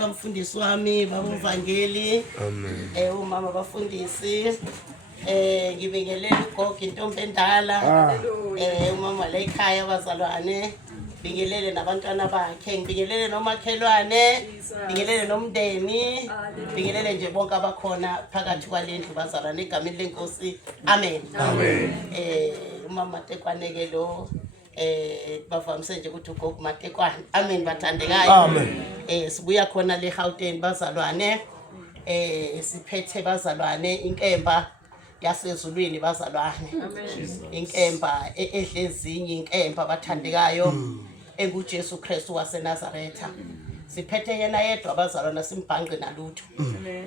Bamfundisi wami babuvangeli umama bafundisi ngibingelela ugogo intombi endala umama la ekhaya abazalwane bingelele nabantwana bakhe ngibingelele nomakhelwane bingelele nomndeni bingelele nje bonke abakhona phakathi kwalendlu bazalwane egameni lenkosi amen umama Tekwaneke lo bavamise nje ukuthi ugogo Matekwane amen bathandekayo amen sibuya khona le Gauteng bazalwane siphethe bazalwane inkemba yasezulwini bazalwane inkemba edle ezinye inkemba bathandekayo enguJesu Kristu waseNazaretha siphethe yena yedwa bazalwane simbhanqe nalutho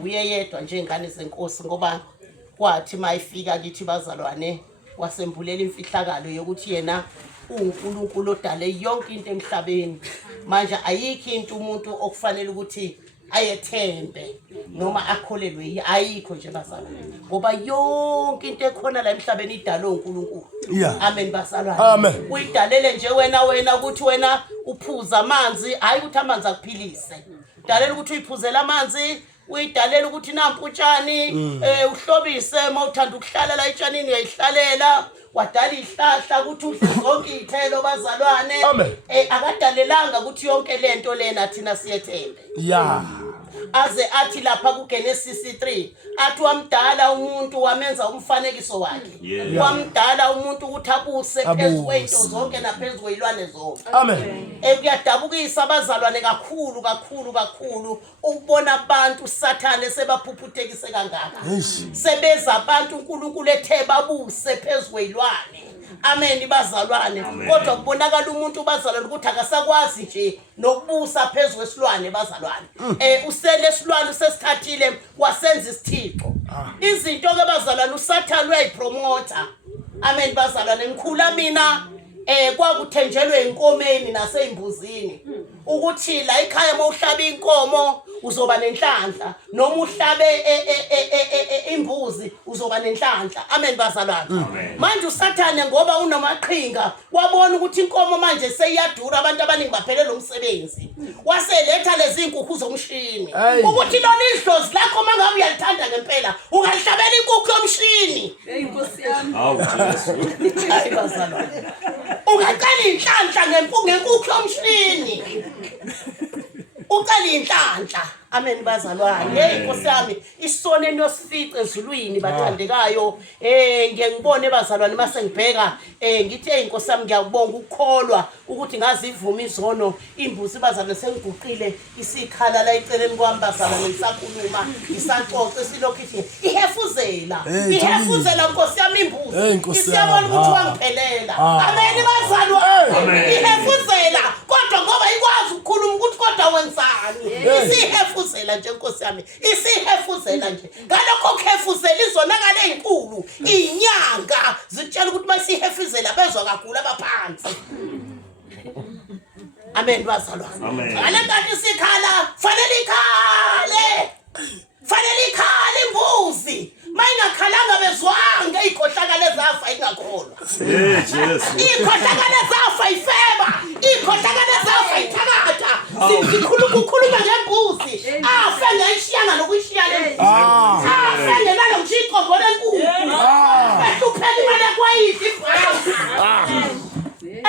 uye yedwa nje ingane zenkosi ngoba kwathi mayifika kithi bazalwane wasembulela imfihlakalo yokuthi yena uNkulunkulu odale yonke into emhlabeni manje ayikho into umuntu okufanele ukuthi ayethembe noma akholelwe ayikho nje bazalwane ngoba yonke into ekhona la emhlabeni idalwe uNkulunkulu amen bazalwane uyidalele nje wena ukuthi wena uphuza amanzi hayi ukuthi amanzi akuphilise udalela ukuthi uyiphuzela amanzi uyidalela ukuthi nampu utshani uhlobise mawuthanda ukuhlala la etshanini uyayihlalela wadala ihlahla ukuthi udle zonke izithelo bazalwane akadalelanga ukuthi yonke lento lena thina siyethembe aze athi lapha kuGenesis 3 athi wamdala umuntu wamenza umfanekiso wakhe wamdala umuntu ukuthi abuse phezulu kwento zonke naphezulu kwezilwane zonke amen kuyadabukisa abazalwane kakhulu ukubona abantu uSathane sebaphuphuzekise kangaka sebeza abantu uNkulunkulu ethe babuse phezulu kwezilwane amen bazalwane kodwa kubonakala umuntu bazalwane ukuthi akasakwazi nje nokubusa phezulu kwesilwane bazalwane usele isilwane usesithathile wasenza isithixo izinto ke bazalwane uSathane uyayipromota amen bazalwane ngikhula mina kwakuthenjelwe inkomeni naseimbuzini ukuthi la ekhaya mawuhlaba inkomo uzoba nenhlanhla noma uhlabe imbuzi uzoba nenhlanhla amen bazalwane manje uSathane ngoba unomaqhinga wabona ukuthi inkomo manje seyiyadura abantu abaningi baphelele umsebenzi waseletha lezi inkukhu zomshini ukuthi lona idlozi lakho mangabe uyalithanda ngempela ungalihlabela inkukhu yomshini inkosi yami hawu Jesu hayi bazalwane ungaqala inhlanhla ngenkukhu yomshini uqala inhlanhla amen bazalwane inkosi yami isone nosifice ezulwini bathandekayo ngiyengibone bazalwane mase ngibheka ngithi inkosi yami ngiyakubonga ukukholwa ukuthi ngazivuma izono imbuzi bazalwane sengiguqile isikhala la eceleni kwami bazalwane isakhuluma isaxoxa isilokhithi ihefuzela inkosi yami imbuzi isiyabona ukuthi wangiphelela amen bazalwane ihefuzela kodwa ngoba ikwazi ukukhuluma ukuthi kodwa wenzani isihefuzela nje inkosi yami isihefuzela nje ngalokho khefuzela izonakala ezinkulu inyanga zitshela ukuthi masihefuzela bezwa kakhulu abaphansi amen bazalwane ngalekhathi sikhala fanele ikhale imbuzi mayingakhalanga bezwanga ikhohlakala ezafa ingakholwa Jesu ikhohlakala ezafa ifeba ikhohlakala ezafa ithakatha sikhuluma ngembuzi afe ngayishiyana nokuyishiyana afe ngenalo mjiko lenkukhu ehluphela imali kwayidli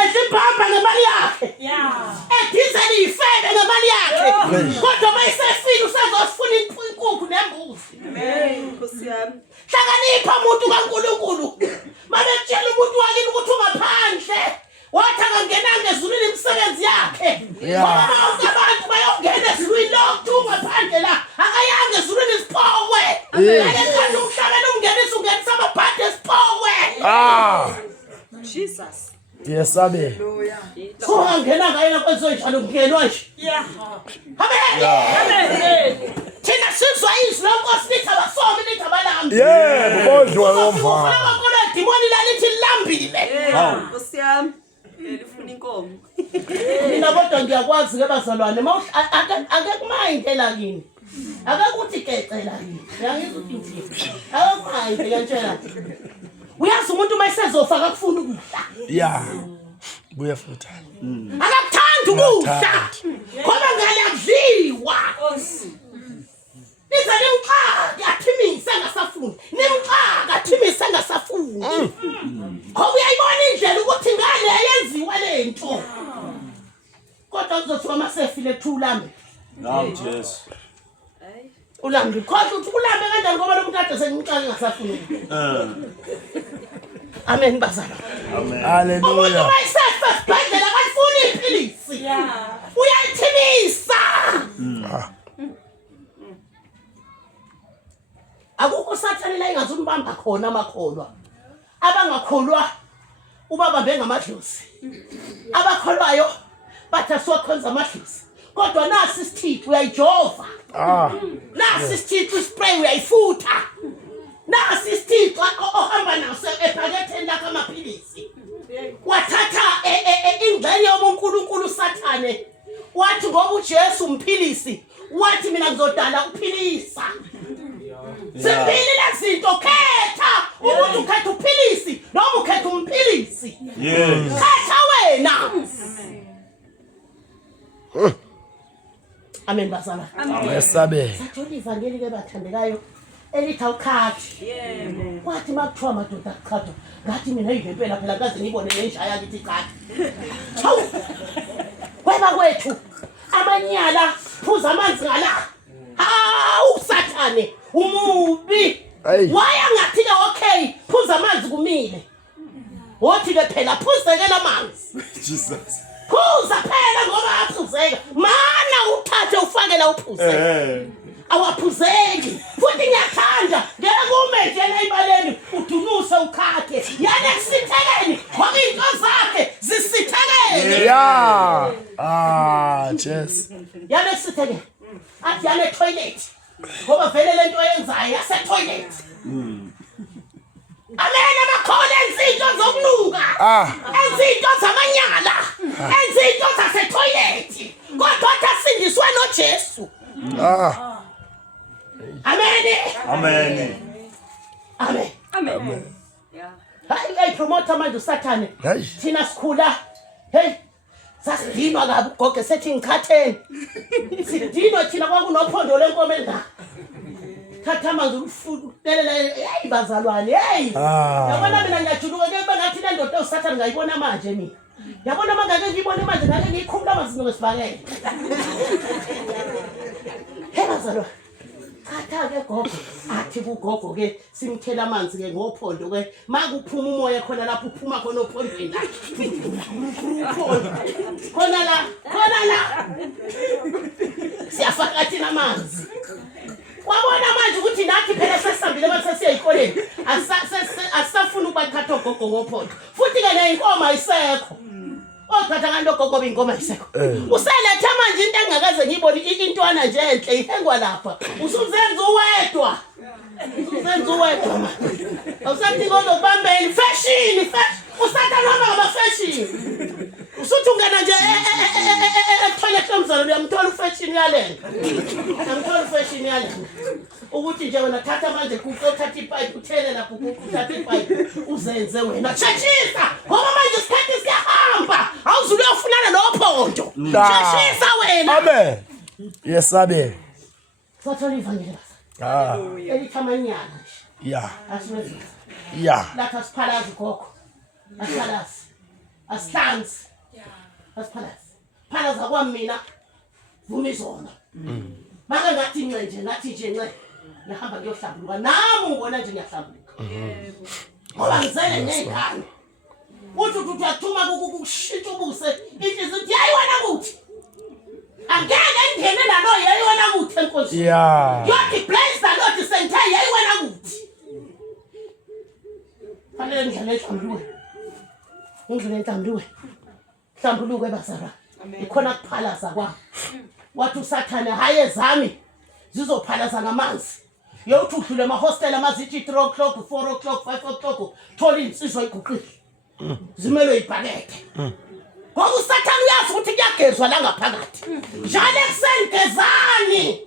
ezibhamba ngemali yakhe edizeli ifebe ngemali yakhe kodwa mayisefile usazofuna inkukhu nembuzi Uyahlonipha umuntu kaNkulunkulu. Mabetshela umuntu wakini ukuthi ungaphandle. Wathi akangenanga ezulwini imisebenzi yakhe. Ngoba abantu bayongena ezulwini lokhu ungaphandle la. Akayanga ezulwini isiphowe. Akekho umhlabeni umngenisa ungenisa amabhadi esiphowe. Jesus. Yes, abe. Ungangena ngayena kwenziwe njalo kungenwa nje. Amen. Thina sizwa izwi lenkosi lithi abasomi lithi abalambi. Bodliwa ngomva. Akona demoni lalithi lambile. Nkosi yami. Lifuna inkomo. Mina kodwa ngiyakwazi ke bazalwane akakumayindela kini. Akakuthi kecela kini. Uyangizwa ukuthi akakumayinde kantshela. Uyazi umuntu mayisezofaka kufuna ukudla. Buya futhi. Akakuthanda ukudla. Ngoba ngale akudliwa. Niza nimxaka athimisa engasafuni. Nimxaka athimisa engasafuni. Ngoba uyayibona indlela ukuthi ngale yenziwa lento. Kodwa uzothiwa masefile thulambe. Yes. Ulambe kodwa uthi ulambe kanjani ngoba lo muntu ade senimxaka engasafuni. Amen bazalwa. Amen. Umuntu Hallelujah. mayisefa sibhedlela akafuni iphilisi. Uyayithimisa. Akukho sathane la engazumbamba khona amakholwa. Abangakholwa ubabambe ngamadlozi. Abakholwayo bathi asiwakhonza amadlozi. Kodwa nasi isithixo uyayijova. Nasi isithixo ispray uyayifutha. Nasi isithixo ohamba naso ephaketheni lakho amaphilisi. Wathatha ingxenye yobuNkulunkulu usathane. Wathi ngoba uJesu umphilisi, wathi mina ngizodala ukuphilisa. Zimbili lezinto khetha ukuthi ukhetha uphilisi noma ukhetha umphilisi. Khetha wena. Amen bazalwa. Yes, abe. Sathola ivangeli ke bathandekayo elithi awukhathi. Kwathi makuthiwa madoda akukhatha ngathi mina yingempela phela kaze ngibone nenjaya lithi khathi. Hawu. Kweba kwethu amanyala phuza amanzi ngala. Hawu sathane umubi. Waya ngathi ke okay phuza amanzi kumile. Wothi ke phela phuzekela amanzi. Jesus. Phuza phela ngoba aphuzeka. Mana uthathe ufakela uphuze. Awaphuzeki. Futhi ngiyathanda ngeke kume nje la ibaleni udunuse ukhakhe. Yana kusithekeni ngoba into zakhe zisithekeni. Yes. Yana kusithekeni. Athi yana toilet. Ngoba vele lento oyenzayo yase toilet. Amen abakhona izinto zokunuka. Izinto zamanyala. Izinto zase toilet. Kodwa athasindiswe noJesu. Amen. Amen. Amen. Amen. Yeah. Hayi promoter manje usathane. Thina sikhula. Hey. Sasidinwa kabi ugoge sethi ngikhatheni. Sidinwa thina kwakunophondo lenkomo elingaka. Thatha amanzi ufutelela hey bazalwane hey. Yabona mina ngiyajuluka ke bengathi le ndoda usathane ngayibona manje mina. Yabona mangake ngiyibone manje ngake ngikhumula amazinyo ngesibakele. Hey bazalwane. Khatha ke gogo athi kugogo ke simthela amanzi ke ngophondo ke makuphuma umoya khona lapho uphuma khona ophondweni la khona la siyafaka thina amanzi wabona manje ukuthi nathi phela sesihambile mase siyayikoleni asafuna ukubakhatha gogo ngophondo futhi ke neinkomo ayisekho othatha kanti gogo beinkomo ayisekho useletha manje into engakaze ngiyibone intwana nje enhle ihengwa lapha usuzenza uwedwa manje awusathi ngozobambela fashion usatha noma ngaba fashion usuthi ungena nje toilet lomzalo uyamthola ufashion yalenga uyamthola ufashion yalenga ukuthi nje wena thatha manje kuthatha ipipe uthele lapho ukuthatha ipipe uzenze wena sheshisa ngoba manje isikhathi siyahamba awuzulu uyofunana nophondo sheshisa wena. Amen. Yes, abe. Sathola ivangeli elithamanyana nje asiwezi lapha siphalazi gogo asiphalazi asihlanzi asiphalazi kwami mina vuma izona maka ngathi nje ngihamba ngiyohlambuluka nami ungibona nje ngiyahlambuluka ngoba ngizele ngey'ngane uthi uyathuma kushintsha ubuse inhliziyo uthi yayi wena kuthi angeke ngingene nalo yayi wena kuthi enkosi yothi praise the Lord senthe yayi wena kuthi fanele ngidlale ehlambuluke ngidlale ehlambuluke hlambuluke bazara ikhona kuphalaza kwami wathi usathane hayi ezami zizophalaza ngamanzi yothi udlule amahostela amazithi 3 o'clock 4 o'clock 5 o'clock thola insizwa iguqile zimelwe ibhakede ngoba usathane uyazi ukuthi kuyagezwa la ngaphakathi njalo ekuseni gezani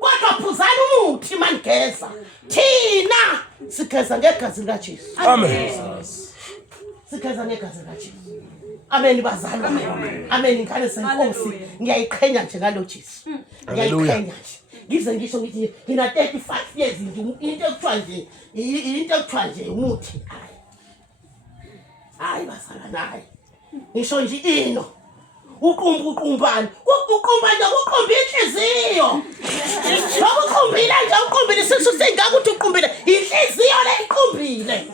kodwa phuzani umuthi manigeza thina sigeza ngegazi likaJesu sigeza ngegazi likaJesu amen bazalwane amen ingane senkosi ngiyayiqhenya nje ngalo Jesu ngiyayiqhenya nje ngize ngisho ngithi ngina 35 years nje into ekuthiwa nje umuthi hayi bazalwane hayi ngisho nje ino uqumbani uqumba inhliziyo ngoba uqumbile nje uqumbile isisu singaka ukuthi uqumbile inhliziyo le iqumbile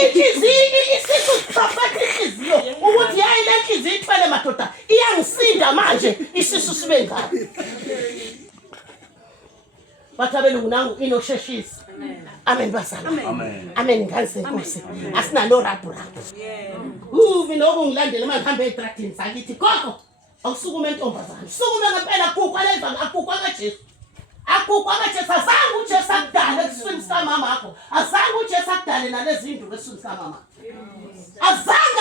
inhliziyo isisu saphatha inhliziyo ukuthi yayi le inhliziyo ithwele madoda iyangisinda manje isisu sibe ngapha bathabelungu nangu inosheshisa amen bazalwane amen ngane senkosi asinalo rabu mina okungilandela mangihambe etradini sakithi gogo awusukume entombazane sukume ngempela kuqwa leva akukwa kaJesu azange uJesu akudale ekuswini sikamama akho azange uJesu akudale nalezi zinto ekuswini sikamama azange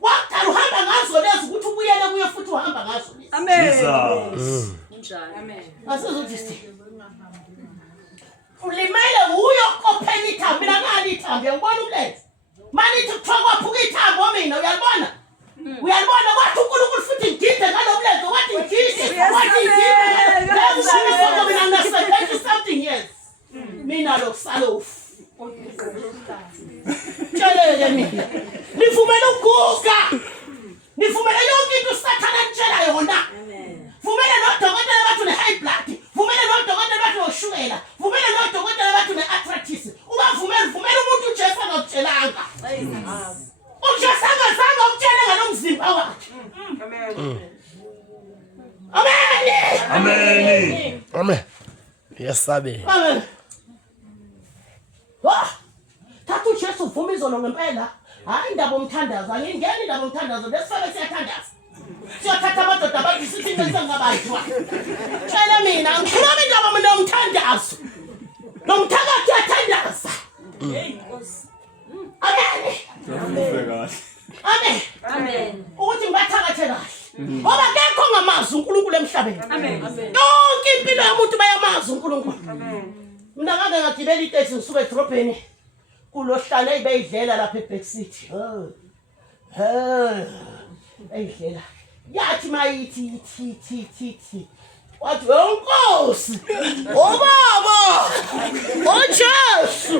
wakudala uhamba ngazo lezi ukuthi ubuyele kuye futhi uhamba ngazo lezi Amen. Amen. asizuthi ulimele uyo ophela ithambo mina ngalithambo uyabona umlenze manithi kuthiwa kwaphuka ithambo mina uyalibona kwathi uNkulunkulu futhi ngide ngalomlenze wathi ngide mina nginasebenza something yes mina lo salofu tshele mina nifumele ukuguga nifumele yonke into usathana ntshela yona vumele nodokotela bathu ne-high blood vumele nodokotela bathu noshukela vumele nodokotela bathu ne-arthritis vumele umuntu uJesu angakutshelanga uJesu angazange ukutshele ngalo mzimba wakhe Amen. Yesabe. Amen. Thatha uJesu uvuma izono ngempela hayi indaba omthandazo angingeni indaba omthandazo lesifake siyathandaza siyathatha amadoda abathi sithi into sengabanjwa tshela mina ngikhuluma indaba mina omthandazo nomthakathi uyathandaza amen ukuthi ngibathakathe kahle ngoba kekho ngamazi uNkulunkulu emhlabeni yonke impilo yomuntu bayamazi uNkulunkulu mina ngake ngagibela iteksi ngisuka edrobheni kulohlala eyibeyidlela lapha eBackcity eyidlela yathi mayithi wathi wenkosi obaba oJesu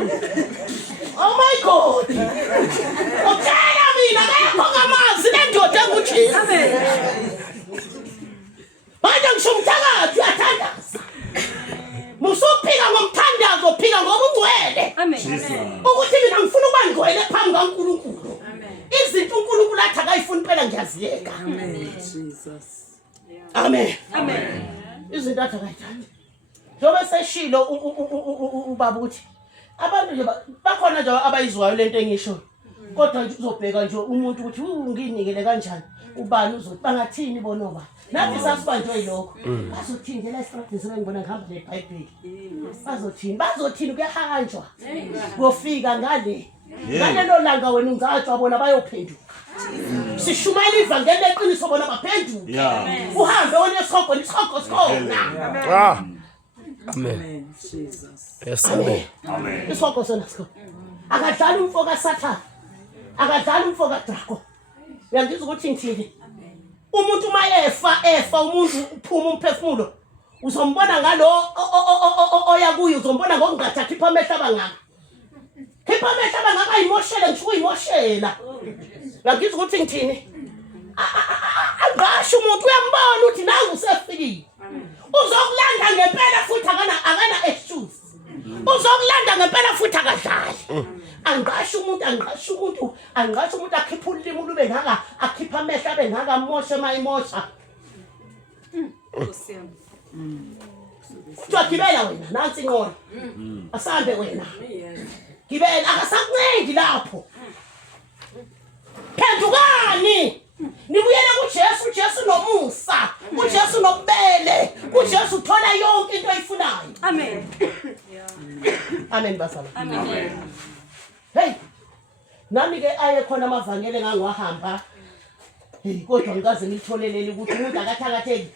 oh my God ukhala mina ngekho ngamazi lendoda enguJesu manje ngisho umthakathi uyathandaza musuphika ngomthandazo phika ngoba ungcwele ukuthi mina ngifuna ukuba ngcwele phambi kaNkulunkulu izinto uNkulunkulu athi akayifuni phela ngiyaziyeka amen izinto athi akayithandi njengoba seshilo ubaba uthi abantu nje bakhona nje abayizwayo lento engisho kodwa nje uzobheka nje umuntu ukuthi unginikele kanjani ubani uzothi bangathini bonoba nathi sasibanjwe yilokho bazothini ngela istrategy ngibona ngihamba neBhayibheli bazothini kuyahanjwa kufika ngale ngalelo langa wena ungcatshwa bona bayophenduka sishumayela ivangeli leqiniso bona baphenduka uhambe onesihoko nisihoko sikhona Amen. Jesus amen isihoko sona sikhona akadlali umfo kaSathane akadlali umfo kaDraco uyangizwa ukuthi ngithini umuntu mayefa umuntu uphuma umphefumulo uzombona ngalo oya kuyo uzombona ngokungathathi khipha amehlo abangaka imoshela ngisho uyimoshela uyangizwa ukuthi ngithini angasho umuntu uyambona ukuthi nangu usefika yonke. Uzokulanda ngempela futhi akana excuse. Uzokulanda ngempela futhi akadlali. Angasho umuntu akhipha ulimi lube ngaka akhipha amehlo abe ngaka moshe mayimosha. Kuthiwa gibela wena nansi inqola. Asambe wena. Gibela akasakuncedi lapho. Phendukani. Nibuyele kuJesu nomusa. kuJesu nokubele. kuJesu uthola yonke into oyifunayo. Amen. Amen basala. Amen. Hey. Nami ke aye khona amavangele ngangwahamba. Hey kodwa ngikaze ngitholelele ukuthi umuntu akathakatheki.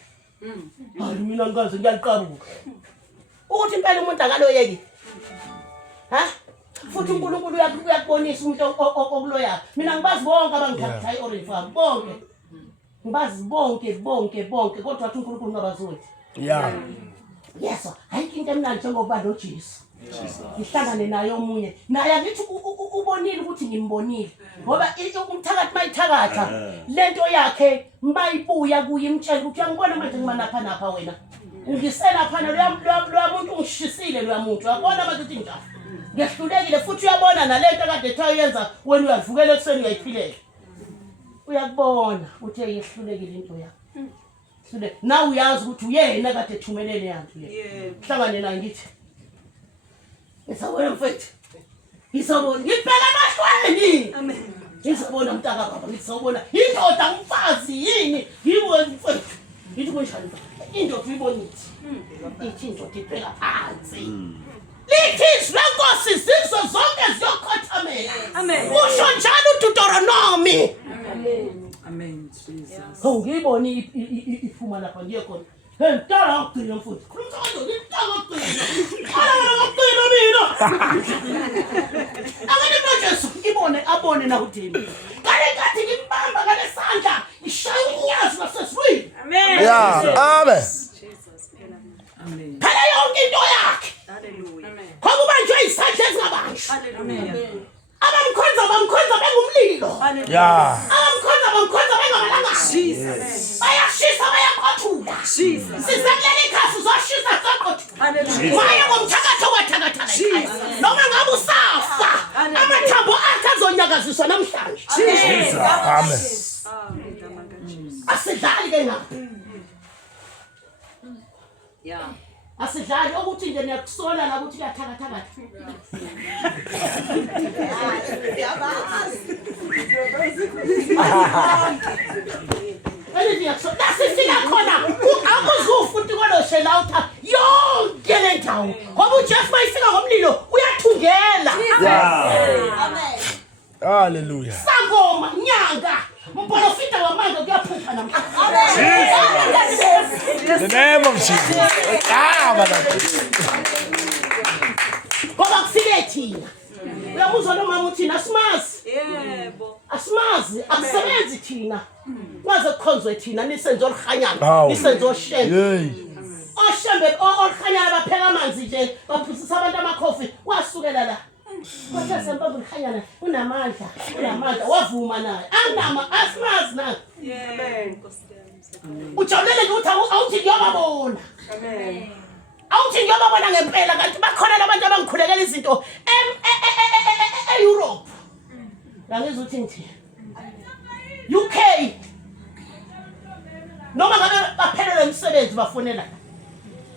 Hayi mina ngikaze ngiyaliqabuka. Ukuthi impela umuntu akaloyeki. Ha? Futhi uNkulunkulu uyakubonisa umuntu okuloya. Mina ngibazi bonke abangithatha iOrange Farm bonke. Ngibazi bonke kodwa wathi uNkulunkulu ngabazothi. Yeah. Yes, ayikho into emnandi njengoba noJesu. Ngihlangane naye omunye. Naye ngithi ubonile ukuthi ngimbonile. Ngoba umthakathi mayithakatha lento yakhe mayibuya kuye imtshela ukuthi uyangibona manje ngimanapha wena. Ngisela phana lo muntu ungishisile lo muntu. Uyabona manje ukuthi njani? Ngiyahlulekile futhi uyabona nalento kade ethayenza wena uyavukela ekseni uyayiphilela. Uyakubona ukuthi yehlulekile into yakho. Na uyazi ukuthi uyena kade ethumelele yantu le. Hlangane naye ngithi. Isawona mfethu. Isawona ngibheka amashweni. Amen. Ngizobona mntaka baba ngizobona indoda umfazi yini ngibona mfethu. Ngithi kunjani indoda uyibonithi. Ithi indoda ibheka phansi. Lithi lenkosi zizo zonke ziyokhothamela. Amen. Usho njalo uDeuteronomy. Amen. Amen, Jesus. Ngibona iphuma lapha ngiye khona. Hey mntana ngigcina mfuthu. Khuluma kanjani mntana ngigcina. Ngigcina mina. Akade manje ngibone abone na udini. Kale ngathi ngimbamba kale sandla ishaya unyazi naseswini. Amen. Yeah. Amen. Jesus. Amen. Phela yonke into yakhe. Hallelujah. Amen. Kwakubanjwe izandla ezingabanjwa. Hallelujah. Abamkhonza bengumlilo. Yeah. Abamkhonza bengabalanga. Jesus. Bayashisa bayaqothula. Jesus. Sisekuleli ikhasi uzoshisa soqothula. Hallelujah. Waye ngomthakatho wathakatha la. Noma ngabe usafa, amathambo akhe azonyakaziswa namhlanje. Jesus. Amen. Asidlali ke ngapha. Yeah. Asidlali ukuthi nje niyakusola la ukuthi kuyathakathakatha. Elithi yakusola nasifika khona akuzufa futhi kwaloshela utha yonke le ndawo. Ngoba uJesu mayifika ngomlilo uyathungela. Amen. Hallelujah. Sangoma nyanga umprofita wamanje kuyaphupha namhlanje. In the name of Jesus. Ngoba kufike thina. Uyabuzwa lo mama uthina asimazi. Yebo. Asimazi akusebenzi thina. Waze kukhonzwe thina nisenze olihanyana, Hawu. nisenze oshembe. Yey. Oshembe olihanyana bapheka amanzi nje, baphusisa abantu amakhofi, wasukela la. Kodwa semba ulihanyana unamandla, wavuma naye. Anama asimazi na. Amen. Ujabulele ukuthi awuthi ngiyababona. Amen. Awuthi ngiyababona ngempela kanti bakhona labantu abangikhulekela izinto eEurope. La ngizothi ngithi UK noma ngabe baphelele umsebenzi bafonela.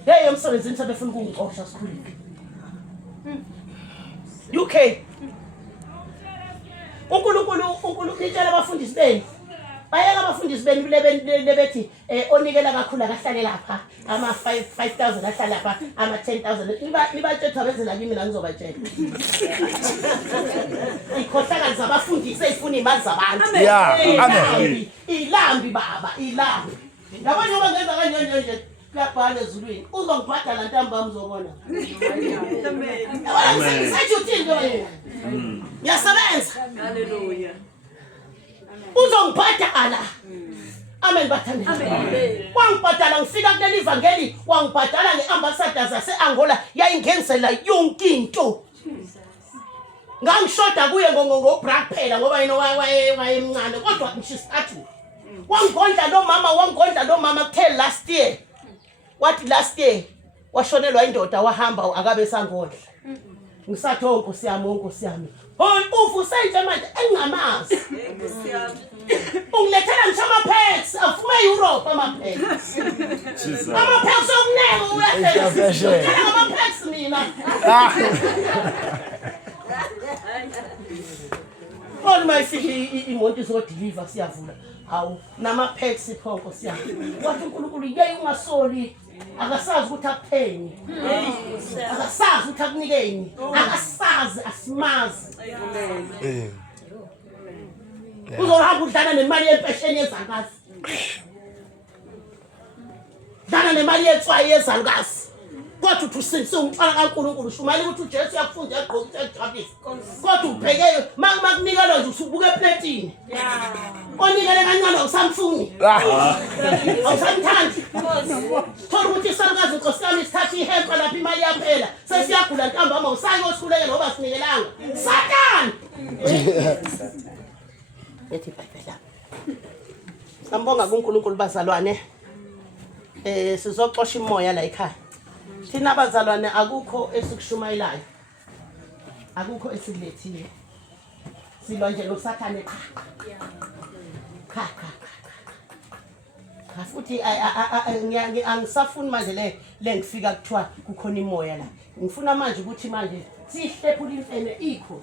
Hey umsebenzini sebefuna ukungixoxa sikhuleke. UK uNkulunkulu litshela abafundisi beni. Bayeka abafundisi beni lebethi onikela kakhulu akahlale lapha ama 5000 ahlala lapha ama 10000 nibathetha bezela kimi mina ngizobatshela. Ikhohlakala zabafundisi ezifuna imali zabantu. Yeah. Amen. Ilambi baba, ilambi. Yabona ngoba ngenza kanje nje kuyabhala ezulwini. Uzongibhadala ntamba mzobona. Amen. Amen. Sajuthi nje wena. Yasebenza. Hallelujah. Uzongibhadala. Amen bathandi. Amen. Wangibhadala ngifika kuleli ivangeli, wangibhadala ngeambassador zase-Angola yayingenisela yonke into. Ngangishoda kuye ngoBrad phela ngoba yena wayemncane kodwa ngisithathu. Wangondla lo mama kuthe last year. wathi last year washonelwa indoda wahamba akabe sangodla ngisathi Nkosi yami uvuse nje manje engingamazi ungilethela ngisho ama-packs afume Europe ama-packs okuneko uyahlela ngama-packs mina uma ifike imoto izodeliver siyavula hawu nama-packs iphonko siyavula wathi uNkulunkulu yeye ungasoli akasazi ukuthi akutheni akasazi ukuthi akunikeni akasazi asimazi uzohamba udlala nemali yempesheni yezalukazi dlala nemali yetswayi yezalukazi kodwa uthi usungicala kaNkulunkulu shumayela ukuthi uJesu uyakufunda yagqoka uyajabulisa kodwa ubheke makunikela nje usubuka epletini onikele kancane usamfuni awusamthandi thola ukuthi isalukazi Nkosi yami isithatha ihempa lapha imali yaphela sesiyagula ntambama usayi osileke ngoba sinikelanga Satan ethi bhayibhela sambonga kuNkulunkulu bazalwane sizoxosha imoya la ekhaya thina abazalwane akukho esikushumayelayo akukho esikulethile silwa nje noSathane cha futhi angisafuni manje le ngifika kuthiwa kukhona imoya la ngifuna manje ukuthi manje sihlephule imfene ikho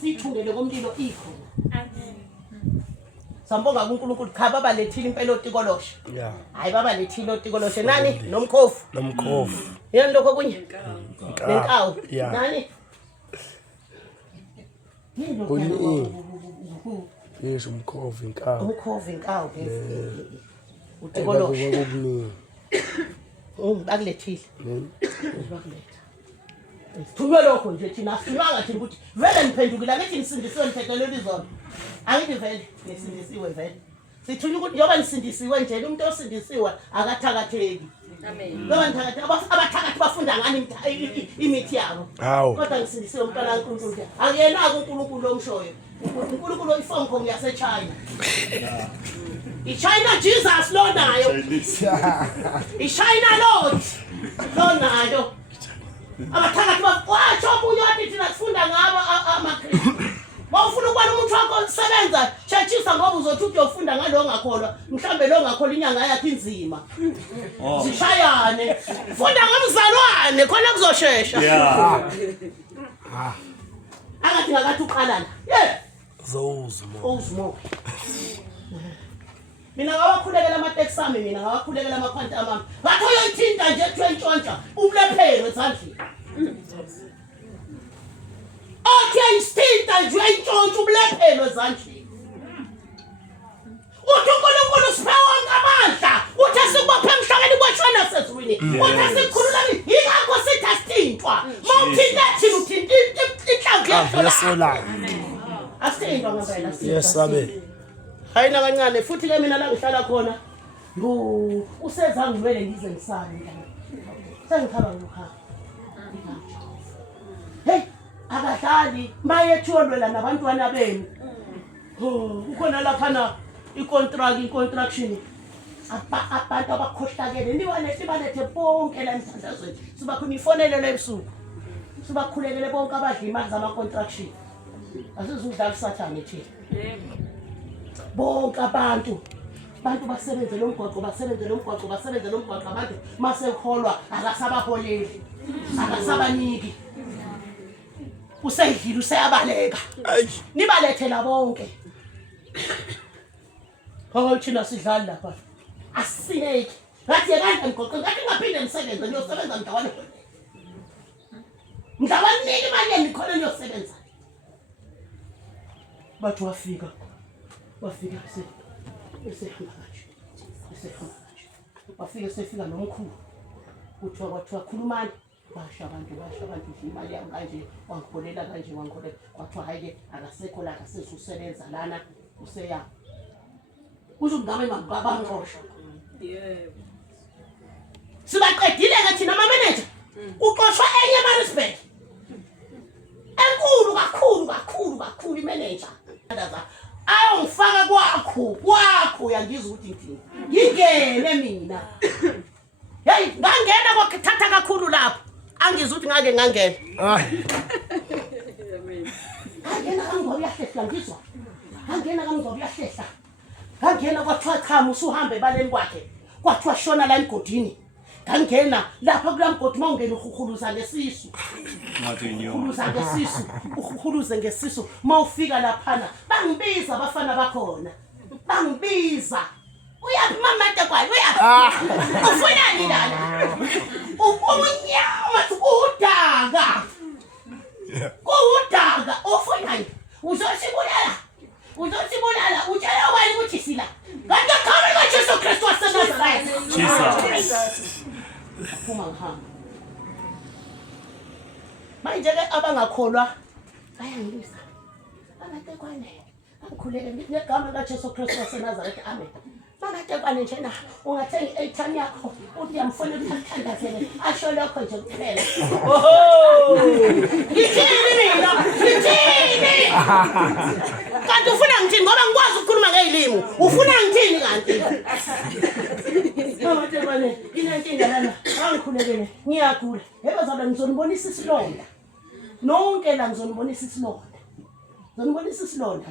sithungele komlilo ikho sambonga kuNkulunkulu cha babalethile impela otikoloshe hayi babalethile otikoloshe nani nomkhofu yini lokho kunye nenkawu nani Yes, umkhovu inkawu utikoloshe bakulethile Thunywe lokho nje thina asiwanga thina ukuthi vele niphendukile ngithi nisindisiwe nithethelele izona angithi vele nisindisiwe vele sithunywa ukuthi njoba nisindisiwe nje umuntu osindisiwe akathakatheki amen ngoba nithakathi abathakathi bafunda ngani imithi yabo kodwa ngisindisiwe umntwana kaNkulunkulu akuyena uNkulunkulu omshoyo uNkulunkulu oyifonko ngiyaseChina iChina Jesus lo nayo iChina Lord lo nayo abathakathi bawatsho omunye wathi thina sifunda ngabo amaKristu bawufuna ukubona umuntu wakho osebenza tsheshisa ngoba uzothi uyofunda ngalo ongakholwa mhlambe lo ongakholwa inyanga yakhe inzima zishayane funda ngomzalwane khona kuzoshesha akathi ngakathi uqalana uzmo mina ngawakhulekela amateksi ami mina ngawakhulekela amakhwanti amami ngathi uyoyithinta nje ethu entshontsha ubulephelo ezandleni othi ayisithinta nje entshontsha ubulephelo ezandleni uthi uNkulunkulu siphe wonke amandla uthi asikubophe emhlabeni kweshona sezulwini uthi asikhulula yingakho sithi asithintwa mawuthinta thina uthinta inhlanhla yasolana asithintwa ngempela yesabe hayi na kancane futhi ke mina la ngihlala khona usezange ngivele ngize ngisabe sengikhaba ngokha hey abadlali bayethulwela nabantwana benu ukhona lapha na i-construction abantu abakhohlakele nibalethe bonke la emthandazweni sibakhona ifonelelo ebusuku sibakhulekele bonke abadla imali zama-construction asizudlala Sathane thina bonke abantu basebenze lo mgwaqo abantu masekholwa akasabaholeli akasabaniki useyidlile useyabaleka nibalethela bonke thina sidlali lapha asineki ngathi yekanje emgwaqweni ngathi ngaphinde nisebenze niyosebenza mndawane mndawaniniki imali yenu khona niyosebenza bathi wafika esehamba wafika sefika nomkhulu kuthiwa kwathiwa khulumani basha abantu imali yami kanje wangikholela kwathiwa hayi-ke akasekho la akasesusebenza lana useya kusho ngame bangiqosha sibaqedile-ke thina ama-manager uqoshwa enye eMaritzburg enkulu kakhulu imanager ayongifaka kwakho uyangizwa ukuthi ngithini ngingene mina angizwe ukuthi ngake ngangena Hayi. ngangena kangoba uyahlehla ngizwa ngangena kangoba uyahlehla ngangena kwathiwa cha usuhambe ebaleni kwakhe kwathiwa shona la emgodini ngangena lapha kula mgodi mawungena uhuhuluza ngesisu uhuhuluza ngesisu uhuhuluze ngesisu mawufika laphana bangibiza abafana bakhona bangibiza uyaphi mama Ntekwane uyaphi ufunani lana umunyama udanga kuudanga ufunani uzosibulala utshela wena ukuthi sila kanti khona kaJesu Kristu waseNazaretha Jesus. phuma ngihamba manje ke abangakholwa bayangilisa mama Ntekwane angikhuleke ngegama kaJesu Kristu waseNazaretha amen mama Ntekwane njena ungathenga i-airtime yakho uthi yamfonela ukuthi akuthandazele asho lokho nje kuphela oho ngithini mina ngithini kanti ufuna ngithini ngoba ngikwazi ukukhuluma ngezilimi ufuna ngithini kanti mama Ntekwane inenkinga lana angikhulekele ngiyagula ebazalwa ngizonibonisa isilonda nonke la ngizonibonisa isilonda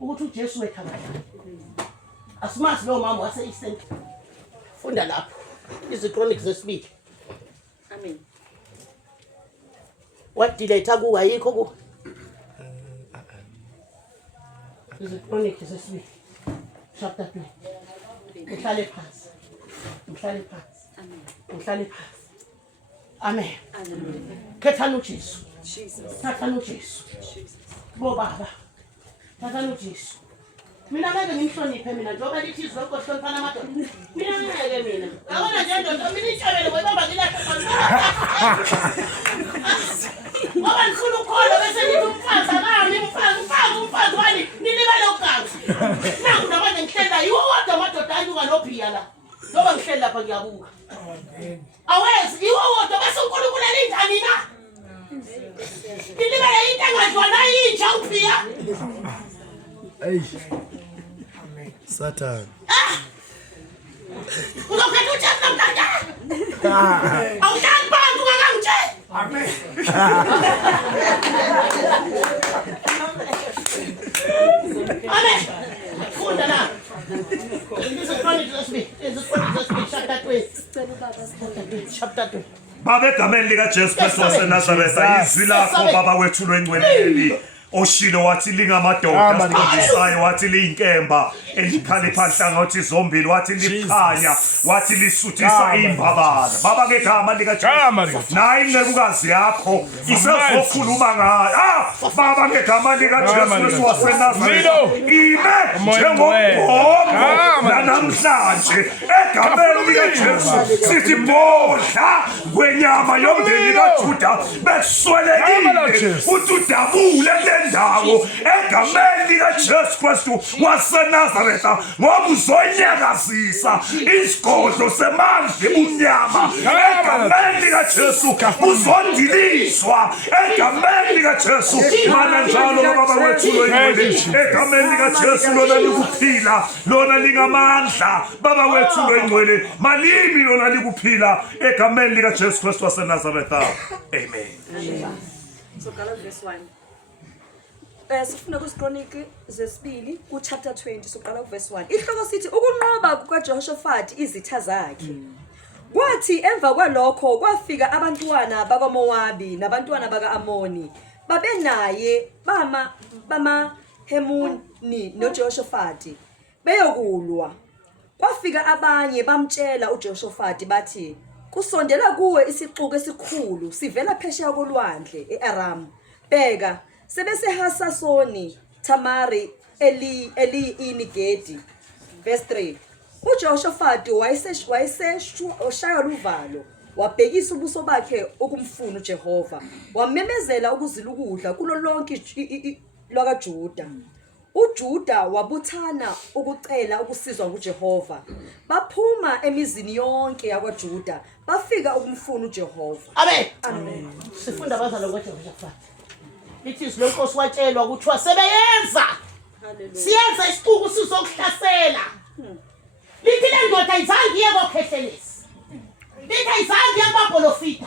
ukuthi uJesu wekhaya asimazi lo mama wase Eastern funda lapho iziChronics zesibili Amen. what delete ku ayikho ku iziChronics zesibili chapter 2 uhlale phansi amen kethana uJesu thathana uJesu bo baba thathana uJesu mina ngeke ngimhloniphe mina njengoba lithi izokho hloniphana amadoda mina ngeke mina akona nje ndoda mina itshebele ngoba ngilahla khona ngoba ngifuna ukukhola bese nithi umfazi akami umfazi wani nilibele uganzi nangu namanje ngihlela yiwo wodwa amadoda anyuka nobhiya la ngoba ngihlela lapha ngiyabuka awezi yiwo wodwa bese uNkulunkulu elindani na nilibele into engadlwana yinja ubhiya Hey. Satan. uzokhetha uJesu namhlanje awuhlali phansi ungakangitsheli Amen. amen funda la iziChronics zesibili chapter 2 Baba egameni likaJesu Kristu waseNazaretha izwi lakho baba wethu lwengcweleli oshilo wathi lingamadoda asiqondisayo wathi liyinkemba elikhalipha nhlangothi zombili wathi likhanya wathi lisuthisa imbabala baba ngegama likaJesu nayi incekukazi yakho isezokhuluma ngayo baba ngegama likaJesu Kristu waseNazaretha ime njengomgomo namhlanje egameni likaJesu sithi bodla kwenyama yomndeni kaJuda beswelekile uthi udabule ndawo egameni likaJesu Kristu waseNazaretha ngoba uzonyakazisa isigodlo semandla ebumnyama egameni likaJesu uzondiliswa egameni likaJesu mana njalo baba wethu loyingcwele egameni likaJesu lona likuphila lona lingamandla baba wethu loyingcwele malimi lona likuphila egameni likaJesu Kristu waseNazaretha amen. So qala verse 1. Sifuna kuziChronics zesibili ku chapter 20 soqala ku verse 1. Ihloko sithi ukunqoba kwaJehoshaphat izitha zakhe. Kwathi emva kwalokho kwafika abantwana bakaMowabi nabantwana bakaAmoni babenaye bama Hemuni noJehoshaphat beyokulwa. Kwafika abanye bamtshela uJehoshaphat bathi kusondela kuwe isixuku esikhulu sivela phesheya kolwandle eAram. Bheka sebese Hasasoni Tamari Eli Inigedi. Verse 3. uJehoshaphat wayeseshaya luvalo wabhekisa ubuso bakhe okumfuna uJehova wamemezela ukuzila ukudla kulo lonke lwakaJuda. uJuda wabuthana ukucela ukusizwa kuJehova. Baphuma emizini yonke yakwaJuda bafika ukumfuna uJehova. Amen. Sifunda abazalwa ngoJehoshaphat. Lithi izilonkosi watshelwa ukuthi wasebeyenza. Siyenza isiquku sizokuhlasela. Lithi le ndoda ayizange iye kokhethelesi. Lithi ayizange yababholofita.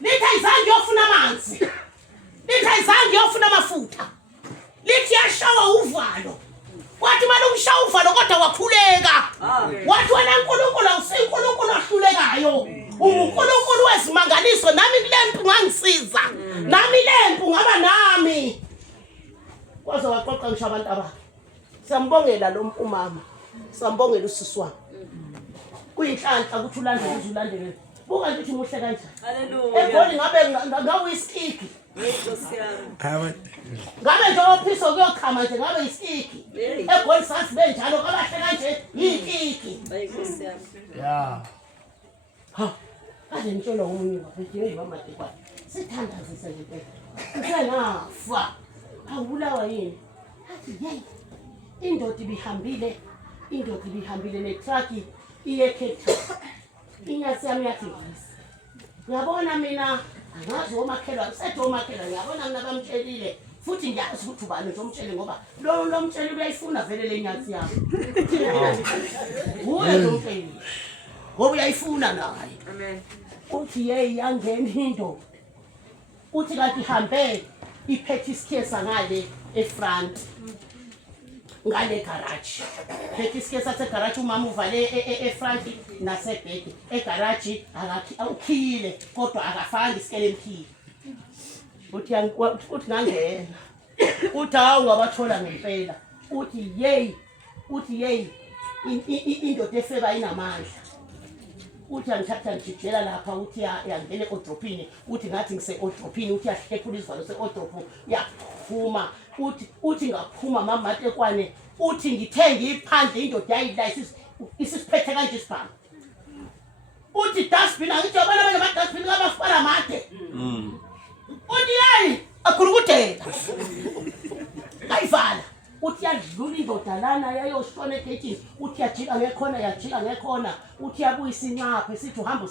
lithi ayizange yofuna amanzi, lithi ayizange yofuna amafutha, lithi yashawa uvalo. Wathi manje umshawa uvalo kodwa wakhuleka. Wathi wena uNkulunkulu awusinkulunkulu ohlulekayo. uNkulunkulu wezimangaliso, nami kulempu ngangisiza, nami lempu ngaba nami. Kwaze waqoqa ngisho abantu abakhe. Siyambongela lo umama, siyambongela usisi wami. Kuyinhlanhla ukuthi ulandele. Buka ngithi muhle kanjani. Haleluya. Egoli ngabe isikiki. Ngabe nje ophiso kuyochama nje ngabe isikiki. Egoli sathi benjalo kabahle kanje yikiki. Yeah. Ha. Ade ngitshela umunye bafike mama Dikwane. Sithandazise nje phela. Usenafa. Awulawa yini? Athi hey. Indoda ibihambile netruck iye Cape Town. Inyasi yami yathi ngisi. Uyabona mina angazi omakhelwa, sethe omakhelwa ngiyabona mina bamtshelile. Futhi ngiyazi ukuthi ubani nje umtshele ngoba lo mtshele uyayifuna vele le nyasi yami. Uye umtshele. Ngoba uyayifuna naye. Amen. Uthi hey yangena into. Uthi kanti ihambe iphethe isikesa ngale eFront. Ngale garage. Phethe isikesa segarage umama uvale eFront naseback. Egarage awukhile kodwa akafanga isikele emkhili. Uthi ngangena. Uthi hawu ngabathola ngempela. Uthi hey indoda efeba inamandla. Uthi angithatha ngijela lapha uthi yangene odropini. Uthi ngathi ngise odropini uthi yahlephula izivalo seodropu yaphuma. Uthi ngaphuma mama Tekwane. Uthi ngithenga iphandle indoda yayidla isiphethe kanje isibhamu. Uthi dustbin angithi yabona beke ama dustbin kabafana amade. Uthi hayi akhulukudela. Ayivala. Uthi yadlula indoda lana yayoshona egethini. Uthi yajika ngekhona. Uthi yabuyisa incaphe sithi uhamba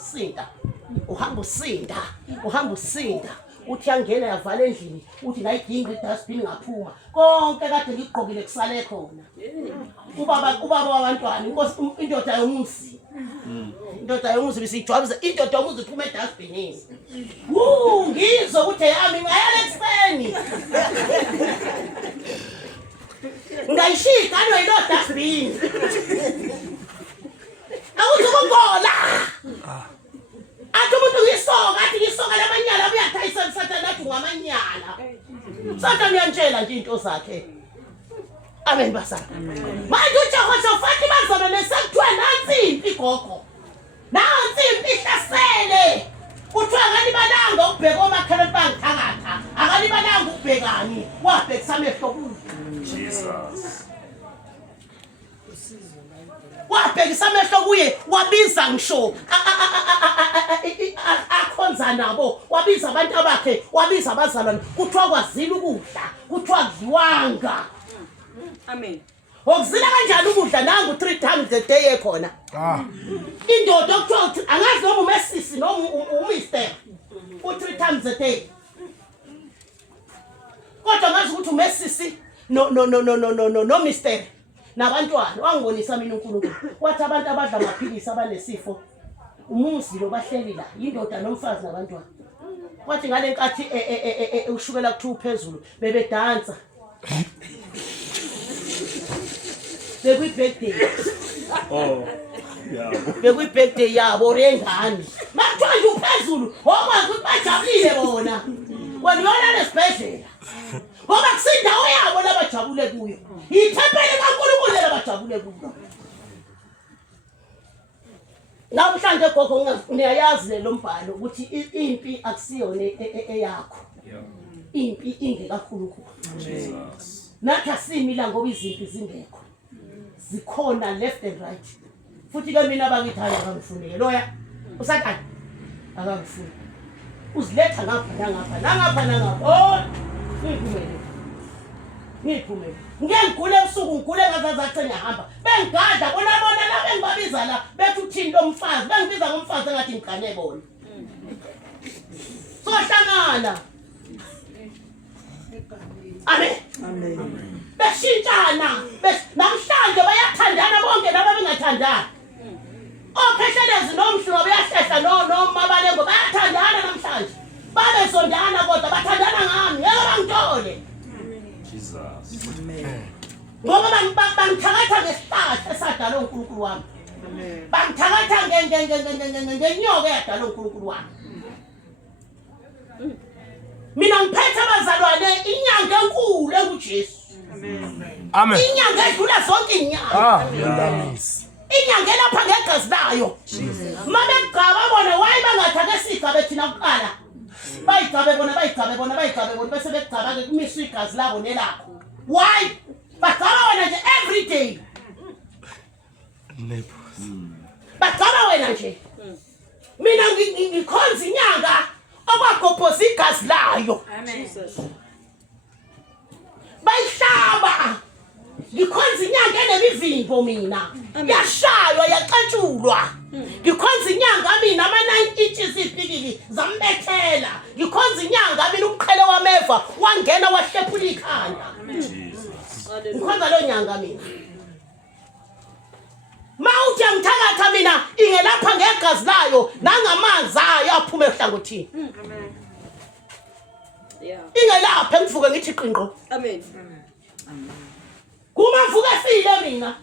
usinda. Uthi yangena yavala endlini. Uthi ngayidinga idustbin ngaphuma. Konke kade ngigqokile kusale khona. Ubaba wabantwana inkosi indoda yomuzi. Indoda yomuzi bisijwabuza indoda yomuzi iphuma edustbinini. Ngizwe ukuthi yami ngayala ekseni. Ngayishika noyilo dustbin. Awuzukugola. Athi umuntu ngisoka lamanyala uyathayisa Sathane athi ngamanyala. Sathane uyantshela nje into zakhe. Amen basana. Manje uJehoshafati bazona lesekuthiwa nansi impi gogo. Nansi impi ihlasele. Kuthiwa akalibalanga ukubheka omakhelwane bangithakatha. Akalibalanga ukubhekani. Wabhekisa amehlo kuyo. Jesus. Wabhekisa amehlo kuye wabiza ngisho akhonza nabo, wabiza abantu abakhe, wabiza abazalwane. Kuthiwa kwazila ukudla, kuthiwa kudliwanga. Amen. Okuzila kanjani ukudla nangu 3 times a day ekhona. Indoda okuthiwa angazi noma umesisi noma uMr. U3 times a day. Kodwa ngazi ukuthi umesisi no Mr. Nabantwana wangibonisa mina uNkulunkulu. Wathi abantu abadla amaphilisi abanesifo umuzi lo bahleli la indoda nomfazi nabantwana. Wathi ngale nkathi ushukela ku2 phezulu bebedansa. Bekuyi birthday. Oh. Yeah. Bekuyi birthday yabo rengane. Makuthiwa nje uphezulu okwazi ukuthi bajabulile bona. Wena lesibhedlela. Ngoba kusindawo yabo labajabule kuyo. Ithempeli kaNkulunkulu labajabule kuyo. Namhlanje gogo niyayazi lo mbhalo ukuthi impi akusiyona eyakho. Impi ingekaNkulunkulu. Jesus. Nathi asimila ngoba izimpi zingekho. Zikhona left and right. Futhi ke mina bangithanda akangifunele. Loya usathanda akangifuni. Uziletha ngapha. Oh, ngiphumele. Ngiyangigule ebusuku ngigule ngazazathi ngiyahamba. Bengigadla bona la bengibabiza la bethi uthini lo mfazi. Bengibiza ngomfazi engathi ngigane bona. Sohlangana. Amen. Beshintshana. Namhlanje bayathandana bonke laba bengathandani. Ophehlelezi nomhluba bayahlehla no Mabalengo bayathanda bayazondana kodwa bathandana ngami bangitole Jesus. ngoba bangithakatha ngesihlahla esadala uNkulunkulu wami bangithakatha ngenyoka eyadala uNkulunkulu wami mina ngiphethe abazalwane inyanga enkulu enguJesu Amen. inyanga edlula zonke inyanga inyanga elapha ngegazi layo mabegaba bona wayi bangathake sigabe thina kuqala bayigabe bona bese begaba ke kumiswa igazi labo nelakho why bagaba wena nje every day bagaba wena nje mina ngikhonza inyanga okwagobhoza igazi layo bayihlaba ngikhonza inyanga enemivimbo mina yashaywa yaxatshulwa ngikhonza inyanga mina ama-9 inches ipikili zambethela ngikhonza inyanga mina umqhele wameva wangena wahlephula ikhanda ngikhonza lo nyanga mina mawuthi angithakatha mina ingelapha ngegazi layo nangamanzi ayo aphuma ehlangothini ingelapha engivuke ngithi qinqo Amen. kumavuka efile mina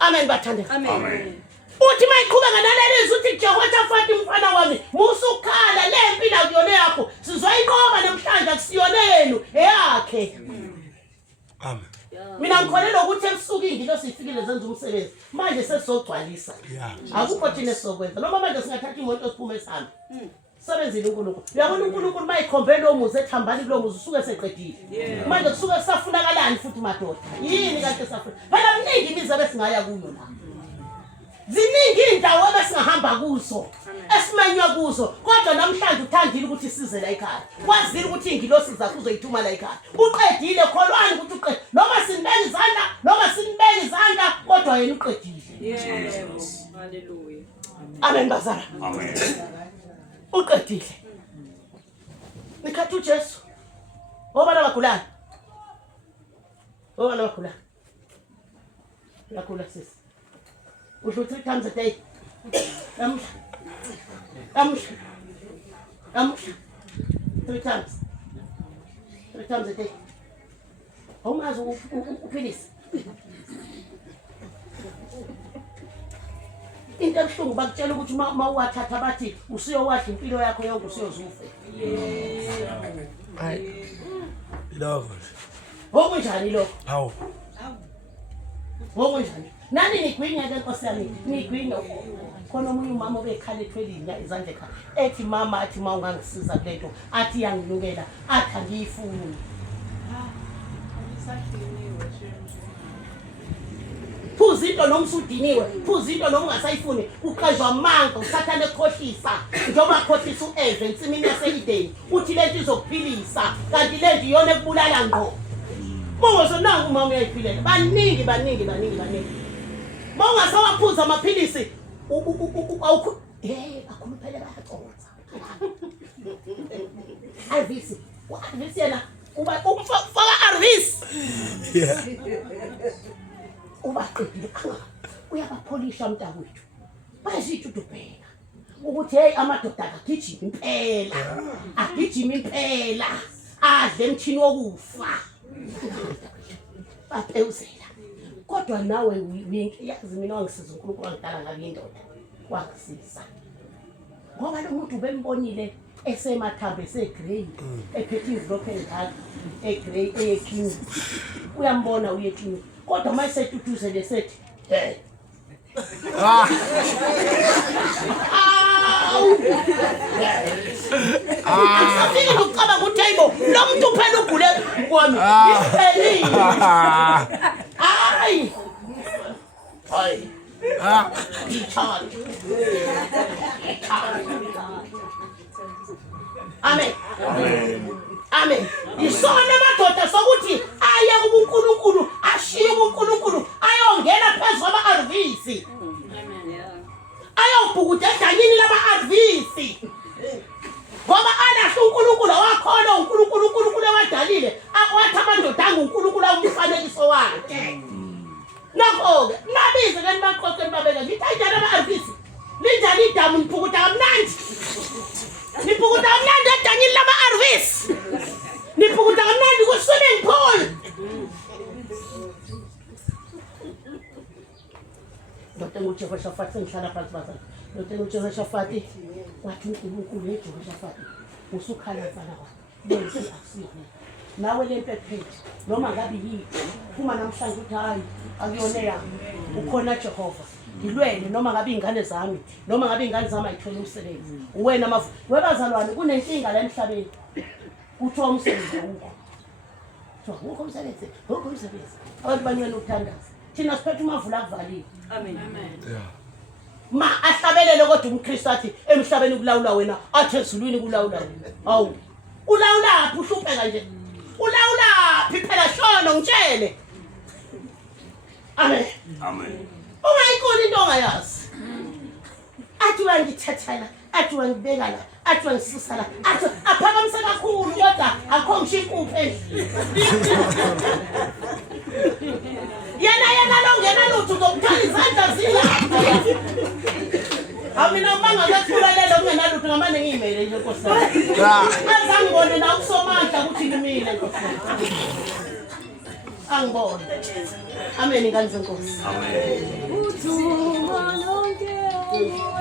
amen bathandeka Amen. uthi mayiqhubeka nalelizwi uthi Jehoshafati mfana wami musukhala lempi la kuyona yakho sizoyinqoba namhlanje akusiyona yenu eyakhe Amen. mina ngikholelwa ukuthi ebusukile lo sifikile zenza umsebenzi manje sesizogcwalisa akukho thina esizokwenza noma manje singathatha imoto siphume esihambe sebenzile uNkulunkulu uyabona uNkulunkulu mayikhombe lo muzi ethambani kulo muzi usuke seqedile manje kusuke kusafunakalani futhi madoda yini kanti safuna phela mningi imizi abesingaya kuyo la ziningi indawo ebesingahamba kuzo esimanywa kuzo kodwa namhlanje uthandile ukuthi size la ekhaya kwazile ukuthi ingilosi zakho uzoyithuma la ekhaya uqedile kholwani ukuthi uqedile noma sinibeka izandla kodwa yena uqedile Yes. Hallelujah. amen bazala Amen. uqedile nikhathi uJesu obana bagulana yakula sisi udla 3 times a day namuhla 3 times a day awumazi uphilisa into ebuhlungu bakutshela ukuthi uma uwathatha bathi usuyowadla impilo yakho yonke usuyozufa Love. okunjani lokho How? okunjani nani nigwinya ke Nkosi yami nigwinya khona omunye umama obekhala ethwelile izandla ekhaya ethi mama athi mawungangisiza kulento athi yangilungela athi angiyifuni phuza into noma usudiniwe phuza into noma ungasayifuni uqezwa amanga usathane ekhohlisa njengoba khohlisa uEve ensimini yaseEden uthi lento izokuphilisa kanti lento iyona ekubulala ngqo Mongoso nangu mama uyayiphilela baningi mongasawaphuza amaphilisi awukho akhuluphele bayaconza Arvisi uArvisi yena uba umfaka Arvisi ubaqedile uyabapholisha mntakwethu bayisithi udubheka ukuthi hey amadoda agijima impela adle emthini wokufa baphezela kodwa nawe yazi mina wangisiza uNkulunkulu wangidala ngabe indoda wangisiza ngoba lo muntu ubembonile esemathambo esegrey ephethe izilokho ezakhe egrey eyekhini uyambona uyekhini kodwa mayisetutuze lesethi hey Afike ngokucaba kuTable lo muntu phela ugule kwami ngiphelile hayi Amen. Amen. Isona madoda sokuthi aye kuNkulunkulu ashiye uNkulunkulu ayongena phezulu ama-Arvisi ayobhukuda edanyini lama-Arvisi ngoba alahle uNkulunkulu wakhona uNkulunkulu ewadalile akwathi amadoda anguNkulunkulu awumfanekiso wakhe nakho-ke nabize ke nibaqoqe nibabeka ngithi ayinjani ama-Arvisi linjani idamu niphukuta kamnandi uJehoshaphat sengihlala phansi bazana lothe uJehoshaphat wathi uNkulunkulu weJehoshaphat usukhala mfana wakho bese akusiyo nawe lento ephethe noma ngabe yini uma namhlanje uthi hayi akuyona yami ukhona Jehova ngilwele noma ngabe ingane zami noma ngabe ingane zami ayithole umsebenzi uwena webazalwane kunenkinga la emhlabeni kuthiwa umsebenzi ukho umsebenzi abantu banyana ukuthandaza thina siphethe umavula akuvalile Amen. ma ahlabelele kodwa umKristu athi emhlabeni kulawula wena athi ezulwini kulawula wena awu ulawula phi uhlupheka nje ulawula phi phela shona ngitshele amen ungayikoni into ongayazi athi wangithathela athi wangibeka la athi wangisisa la athi aphakamise kakhulu kodwa akho ngisho inkuphu endlini yena lo ngena lutho uzokuthatha izandla zilapha mina bangazathulelele kungenalutho ngamane ngiyimele nje Nkosi azangibone na ukusomandla ukuthi ngimile Nkosi angibone amen ingane zenkosi Amen.